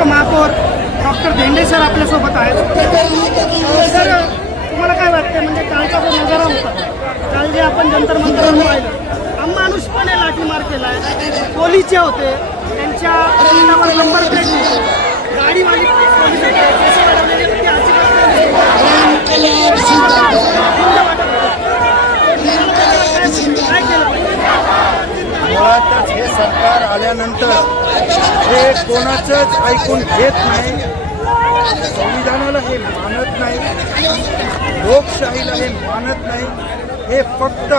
उपयुक्त महापौर doctor Dhende sir आपल्यासोबत आहेत. सर, तुम्हाला काय वाटतं, म्हणजे कालचा जो नजारा होता, काल जे आपण जंतर मंतरवर पाहिलं, अमानुषपणे लाठीमार केला आहे. पोलीस जे होते त्यांच्या रस्त्यावर नंबर प्लेट होती, गाडीवाली पोलीस होते, केस वाढवलेले होते, अजिबात काय केलं पाहिजे? मुळातच हे सरकार आल्यानंतर हे कोणाचंच ऐकून घेत नाही, संविधानाला हे मानत नाही, लोकशाहीला हे मानत नाही. हे फक्त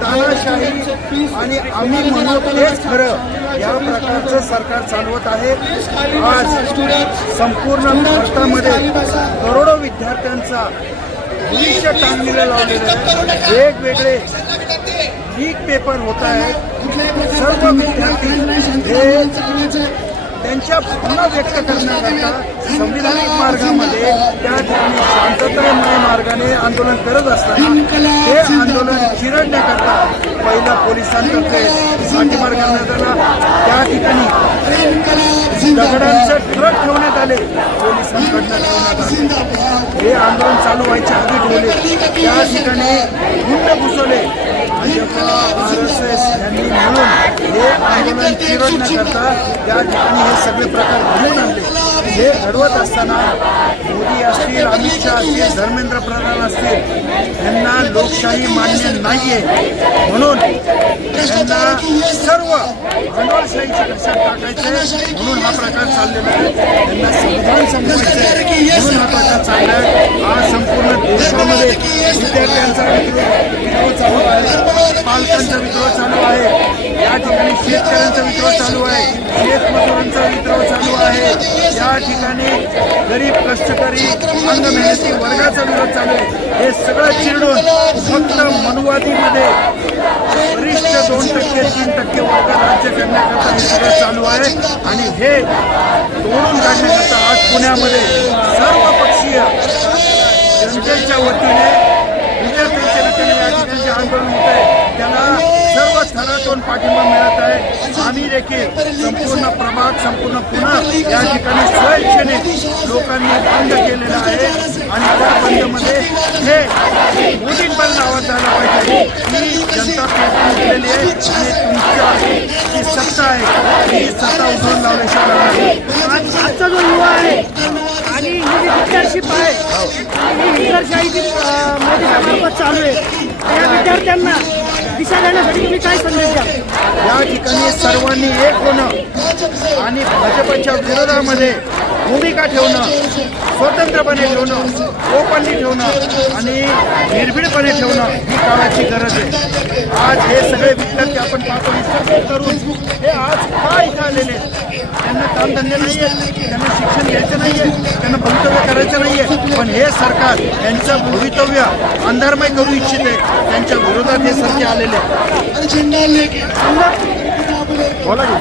तानाशाही आणि आम्ही म्हणू तेच खरं या प्रकारचं सरकार चालवत आहे. आज संपूर्ण भारतामध्ये करोडो विद्यार्थ्यांचा भविष्य टांगलेलं लावलेलं आहे. वेगवेगळे लीक पेपर होत आहेत. सर्व विद्यार्थी हे त्यांच्या भावना व्यक्त करण्याकरता संविधानिक मार्गामध्ये त्या ठिकाणी शांततामय मार्गाने आंदोलन करत असताना हे आंदोलन चिरडण्याकरता पहिला पोलिसांतर्फे लाठीमार करण्यात आला. त्या ठिकाणी दगडांचं ट्रक ठेवण्यात आले, पोलिसांकडनं ठेवण्यात आले. हे आंदोलन चालू व्हायच्या आधी ठेवले. त्या ठिकाणी गुंड घुसवले. भाजपा RSS यांनी म्हणून हे आंदोलन चिरडण्याकरता त्या ठिकाणी हे सगळे प्रकार घडवून आणले. हे घडवत असताना मोदी असतील, अमित शहा असतील, धर्मेंद्र प्रधान असतील, यांना लोकशाही मान्य नाहीये, म्हणून त्यांना सर्व भांडवलशाहीच्या कक्षात टाकायचे, म्हणून हा प्रकार चाललेला आहे. त्यांना संविधान संपवायचे म्हणून हा प्रकार चालला आहे. आज संपूर्ण देशामध्ये विद्यार्थ्यांचा विद्रोह चालू आहे, पालकांचा विद्रोह चालू आहे, या ठिकाणी शेतकऱ्यांचा विद्रोह चालू आहे, शेतमजुरांचा विद्रोह चालू आहे, या ठिकाणी गरीब कष्टकरी अंग मेहनती वर्गाचा विरोध चालू आहे. हे सगळं चिरडून फक्त मनुवादीमध्ये वरिष्ठ 2%, 3% वर्ग राज्य करण्याकरता हे सगळं चालू आहे. आणि हे तोडून काढण्याकरता आज पुण्यामध्ये सर्व पक्षीय जनतेच्या वतीने, विद्यार्थ्यांच्या वतीने या ठिकाणी जे आंदोलन होत आहे त्याला सर्व थरातून पाठिंबा मिळत आहे. आम्ही देखील संपूर्ण प्रभाग, संपूर्ण पुणे या ठिकाणी स्वेच्छेने लोकांनी बंद केलेला आहे. आणि त्या बंदमध्ये हे मोदींवर आवाज झाला पाहिजे की जनता पेटलेली आहे आणि तुमच्या जी सत्ता आहे ही सत्ता उधळून लावल्याशिवाय. आजचा जो युवा आहे आणि ही जी विद्यार्थीप आहे, ही विद्यार्थी जी मोदीच्या मार्फत चालू आहे, या विद्यार्थ्यांना दिशा देण्यासाठी तुम्ही काय संदेश द्या? या ठिकाणी सर्वांनी एक होणं आणि भाजपच्या विरोधामध्ये भूमिका ठेवणं, स्वतंत्रपणे ठेवणं, ओपनली ठेवणं आणि निर्भीडपणे ठेवणं ही काळाची गरज आहे. आज हे सगळे विद्यार्थी आपण पाहतो विसर्जन करून हे आज काय इथं आलेले, त्यांना कामधंदे नाही आहेत, त्यांना शिक्षण घ्यायचं नाही आहे, त्यांना भवितव्य करायचं नाही आहे, पण हे सरकार यांचं भवितव्य अंधारमय करू इच्छिते. त्यांच्या विरोधात हे सरकार आलेले बोला की.